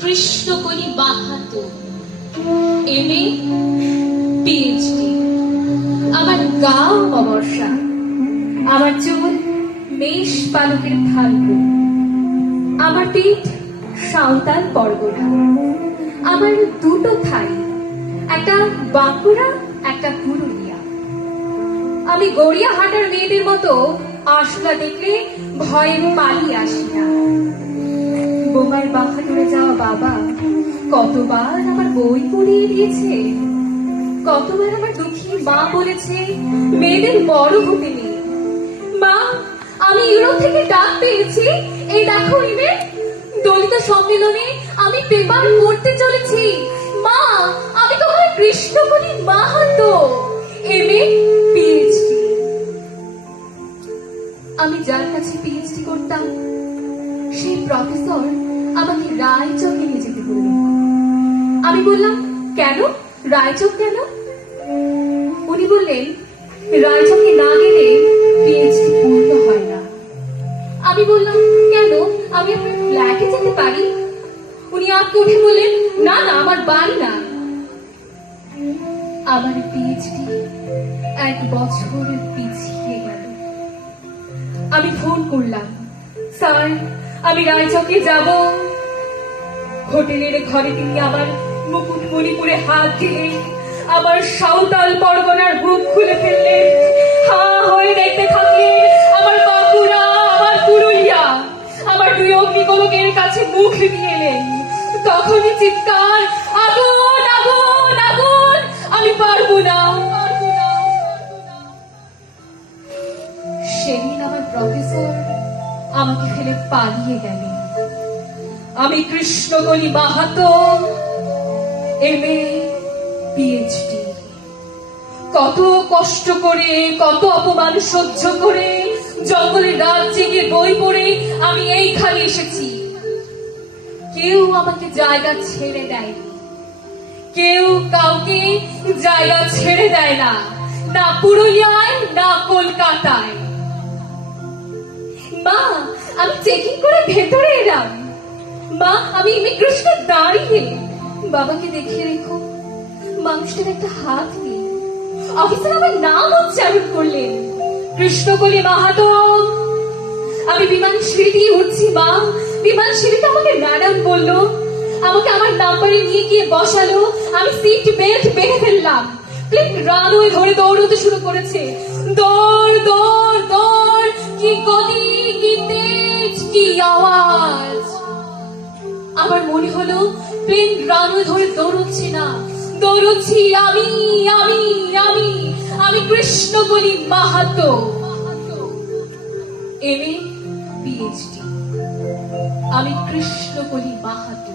Krishnakoli Mahato M PhD আমার গাও অবর্ষা আমার চুল মেষ পালকের ফাল্গু আমার পিঠ সাঁওতাল পরগনা। আমার দুটো থাই, একটা বাঁকুড়া, একটা পুরুলিয়া। আমি গড়িয়া হাটার মেয়েদের মতো আশলা দেখলে ভয়ে পালিয়ে আসি না। বোমার বাহাদুরে যাওয়া বাবা, কতবার আমার বই পড়িয়ে দিয়েছে, কতবার আমার দুঃখী মা বলেছে, মেয়েদের বড় হতে নেই। মা, আমি ইউরোপ থেকে ডাক পেয়েছি, এই দেখো ইমে দলিত সম্মেলনে আমি পেপার পড়তে চলেছি। মা, আমি তোমার Krishnakali Mahato M A PhD আমি যার কাছে পিএইচডি করতাম, সেই প্রফেসর আমাকে রায়চকে নিয়ে যেতে বললেন। আমি বললাম, কেন? রায়চক কেন? উনি বললেন রায়চকে না গেলে পিএইচডি পূর্ণ হয় না। আমি বললাম, কেন? আমি আপনার ফ্ল্যাটে যেতে পারি? উনি আজকে উঠে বললেন, না না, আমার বাড়ি না। আমার পিএইচডি এক বছর পিছিয়ে গেল। আমি ফোন করলাম, স্যার, আমি রায়চকে যাব। হোটেলের ঘরে তিনি আমার মুকুট মণিপুরে হাত দিলেন আমার সাঁওতাল পরগনার বুক খুলে ফেললেন। হা হয়ে দেখতে থাকলেন আমার বাঁকুড়া আমার পুরুলিয়া, আমার দুই অগ্নিগোলকের কাছে মুখ দিয়ে এলেন। তখনই চিৎকার, আগুন আগুন আগুন, আমি পারব না সেদিন আমার প্রফেসর আমাকে ফেলে পালিয়ে গেলেন আমি Krishnakali Mahato M A PhD কত কষ্ট করে, কত অপমান সহ্য করে জঙ্গলের রাত জেগে বই পড়ে আমি এইখানে এসেছি। কেউ আমাকে জায়গা ছেড়ে দেয়নি কেউ কাউকে জায়গা ছেড়ে দেয় না না পুরুলিয়ায়, না কলকাতায়। মা, আমি চেকিং করে ভেতরে এলাম। মা, আমি ইমিগ্রেশনে দাঁড়িয়ে বাবাকে দেখিয়ে রেখো মানুষটার একটা হাত নেই অফিসার আমার নাম উচ্চারণ করলেন। কৃষ্ণকলি মাহাতো আমি বিমান সিঁড়ি দিয়ে উঠছি, মা। বিমান সিঁড়িতে আমাকে ম্যাডাম বলল, আমাকে আমার নাম্বারে নিয়ে গিয়ে বসালো। আমি সিট বেল্ট বেঁধে ফেললাম। প্লেন রানওয়ে ধরে দৌড়তে শুরু করেছে। দৌড় দৌড় দৌড়, কি গতি, কি তেজ, কি আওয়াজ। মনে হলো, প্রেম রানওয়ে ধরে দৌড়চ্ছে না। দৌড়চ্ছি আমি আমি আমি আমি কৃষ্ণ বলি মাহাতো। এম এ পিএইচডি আমি কৃষ্ণ বলি মাহাতো।